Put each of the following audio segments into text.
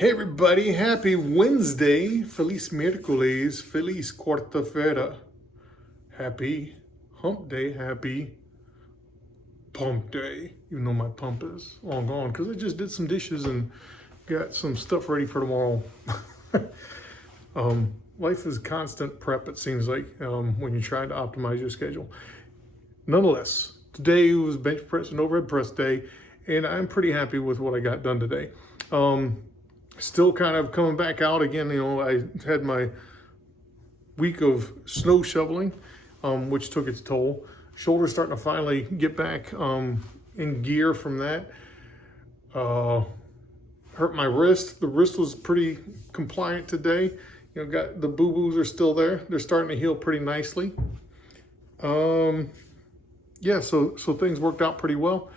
Hey everybody, happy Wednesday, feliz miércoles, feliz quarta-feira, happy hump day, happy pump day, even though my pump is long gone because I just did some dishes and got some stuff ready for tomorrow. Life is constant prep, it seems like, when you're trying to optimize your schedule. Nonetheless, today was bench press and overhead press day, and I'm pretty happy with what I got done today. Still kind of coming back out again. I had my week of snow shoveling, which took its toll. Shoulder's starting to finally get back in gear from that. Hurt my wrist. The wrist was pretty compliant today. Got the boo-boos are still there. They're starting to heal pretty nicely. Yeah, so things worked out pretty well.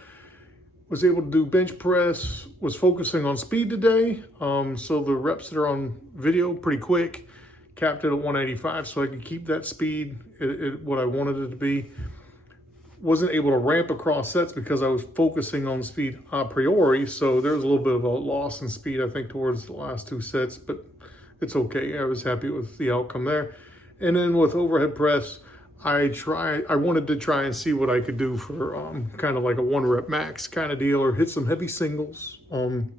Was able to do bench press, was focusing on speed today. So the reps that are on video, pretty quick, capped it at 185 so I could keep that speed at what I wanted it to be. Wasn't able to ramp across sets because I was focusing on speed a priori. So there was a little bit of a loss in speed, I think, towards the last two sets, but it's okay. I was happy with the outcome there. And then with overhead press, I wanted to try and see what I could do for kind of like a 1 rep max kind of deal, or hit some heavy singles. Didn't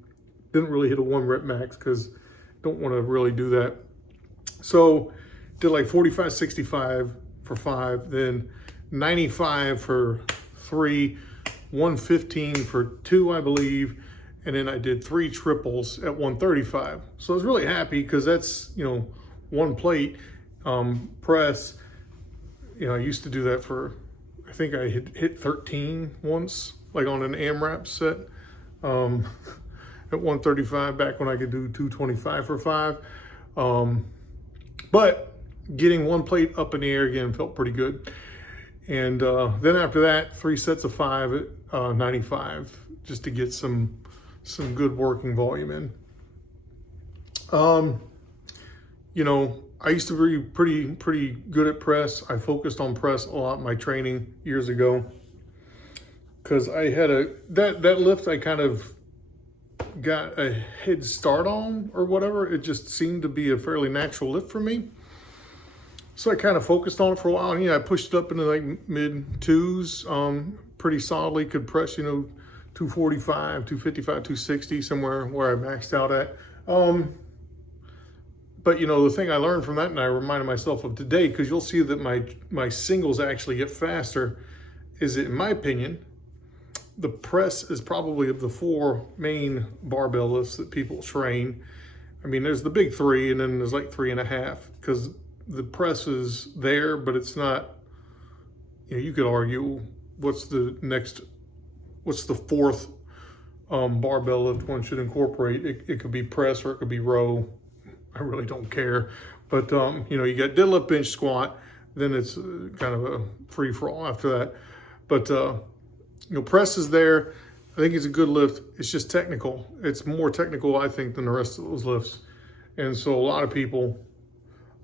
really hit a 1 rep max because don't want to really do that. So did like 45, 65 for 5, then 95 for 3, 115 for 2, I believe. And then I did 3 triples at 135. So I was really happy because that's, one plate press. I used to do that for, I think I hit 13 once, like on an AMRAP set at 135 back when I could do 225 for 5. But getting one plate up in the air again felt pretty good. And then after that, 3 sets of 5 at 95, just to get some good working volume in. I used to be pretty good at press. I focused on press a lot in my training years ago because I had that lift I kind of got a head start on or whatever. It just seemed to be a fairly natural lift for me. So I kind of focused on it for a while. And I pushed it up into like mid 2s pretty solidly. Could press, 245, 255, 260, somewhere where I maxed out at. But the thing I learned from that, and I reminded myself of today, because you'll see that my singles actually get faster, is that, in my opinion, the press is probably of the 4 main barbell lifts that people train. I mean, there's the big 3, and then there's like 3.5, because the press is there, but it's not, you could argue what's the 4th barbell lift one should incorporate. It could be press or it could be row. I really don't care. But, you got deadlift, bench, squat, then it's kind of a free-for-all after that. But, press is there. I think it's a good lift. It's just technical. It's more technical, I think, than the rest of those lifts. And so a lot of people,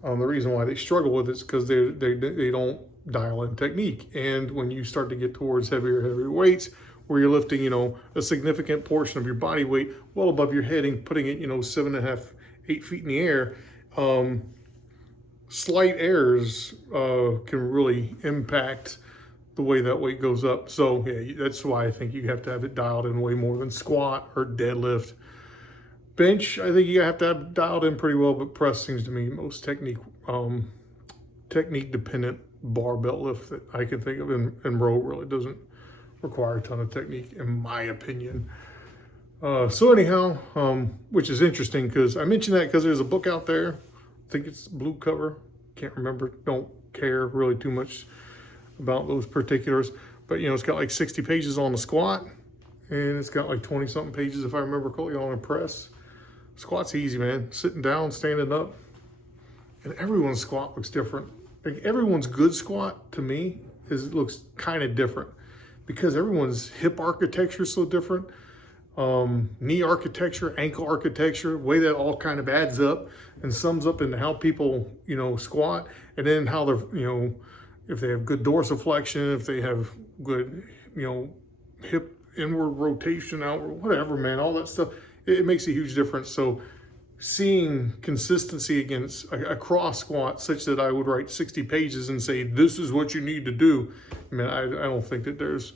the reason why they struggle with it is because they don't dial in technique. And when you start to get towards heavier weights, where you're lifting, a significant portion of your body weight well above your head and putting it, 7.5, 8 feet in the air, slight errors can really impact the way that weight goes up. So yeah, that's why I think you have to have it dialed in way more than squat or deadlift. Bench, I think you have to have it dialed in pretty well, but press seems to me most technique dependent barbell lift that I can think of, and row really doesn't require a ton of technique, in my opinion. So anyhow, which is interesting because I mentioned that because there's a book out there. I think it's blue cover. Can't remember. Don't care really too much about those particulars. But, it's got like 60 pages on the squat. And it's got like 20-something pages, if I remember correctly, on a press. Squat's easy, man. Sitting down, standing up. And everyone's squat looks different. Like everyone's good squat, to me, looks kind of different. Because everyone's hip architecture is so different. Knee architecture, ankle architecture, way that all kind of adds up and sums up into how people, squat, and then how they're, if they have good dorsiflexion, if they have good, hip inward rotation, outward, whatever, man, all that stuff. it makes a huge difference. So seeing consistency against a cross squat such that I would write 60 pages and say, this is what you need to do. I mean, I don't think that there's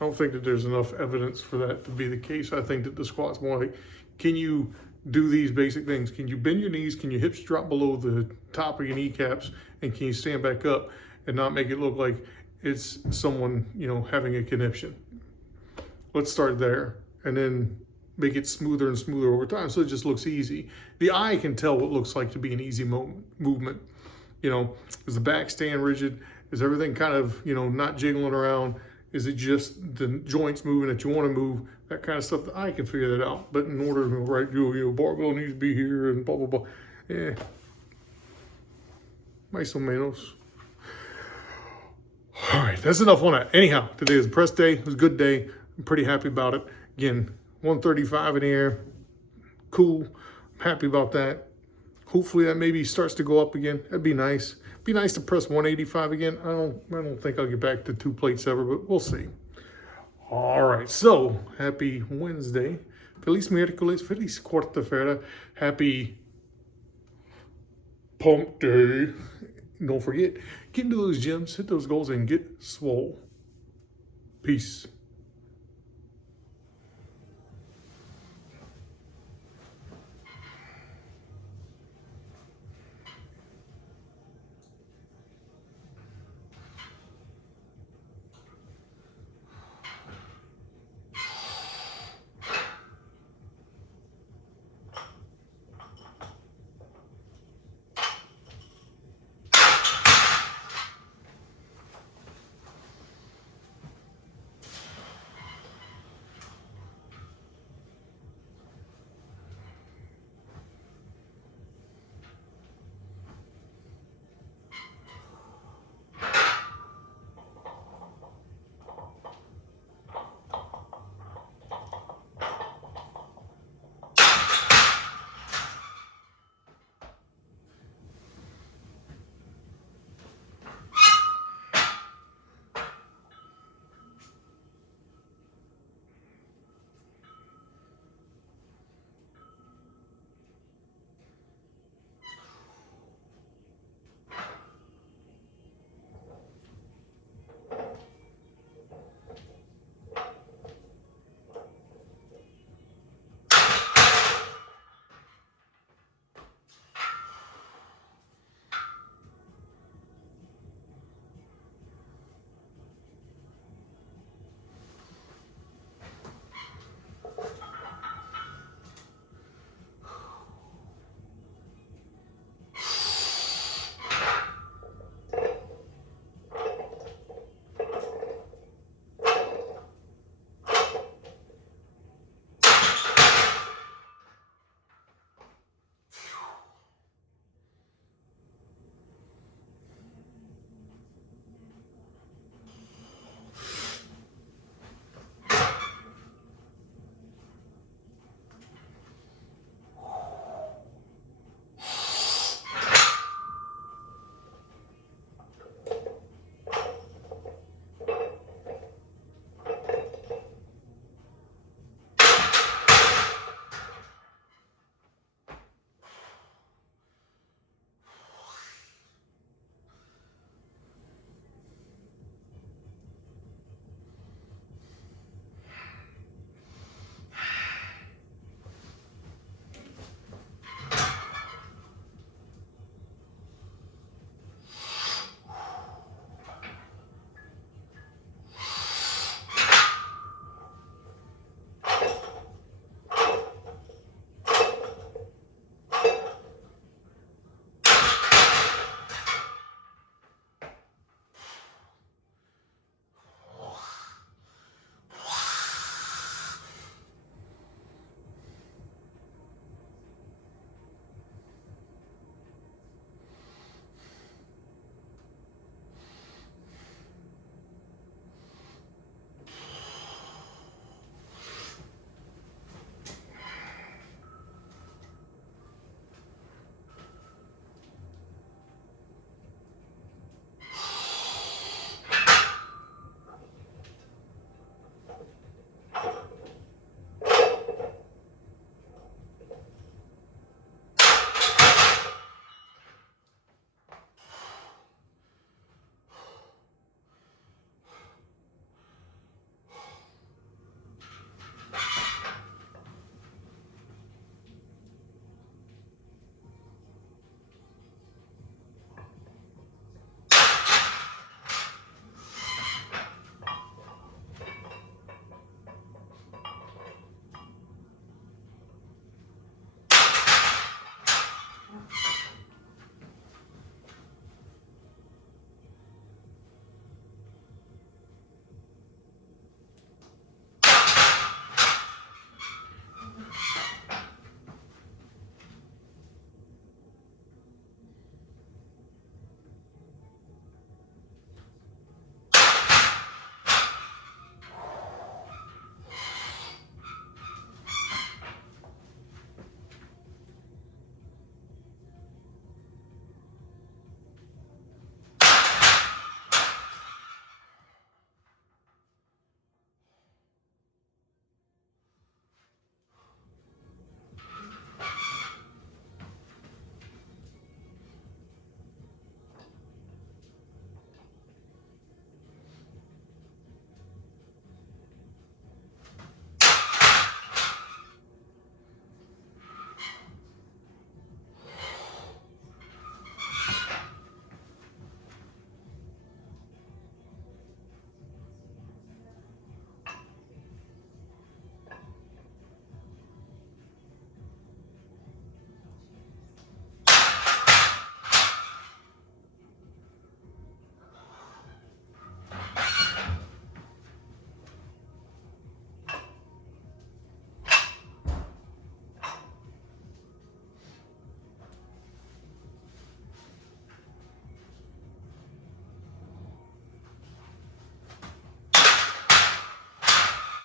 enough evidence for that to be the case. I think that the squat's more like, can you do these basic things? Can you bend your knees? Can your hips drop below the top of your kneecaps? And can you stand back up and not make it look like it's someone, you know, having a conniption? Let's start there and then make it smoother and smoother over time so it just looks easy. The eye can tell what looks like to be an easy movement. You know, is the back staying rigid? Is everything kind of, you know, not jiggling around? Is it just the joints moving that you want to move? That kind of stuff. The eye can figure that out. But in order to write, you know, barbell needs to be here and blah, blah, blah. Yeah. Mais o menos. All right, that's enough on that. Anyhow, today is a press day. It was a good day. I'm pretty happy about it. Again, 135 in the air. Cool. I'm happy about that. Hopefully that maybe starts to go up again. That'd be nice. Be nice to press 185 again. I don't think I'll get back to 2 plates ever, but we'll see. All right, so happy Wednesday. Feliz miércoles, feliz quarta-feira. Happy pump day. Don't forget, get into those gyms, hit those goals, and get swole. Peace.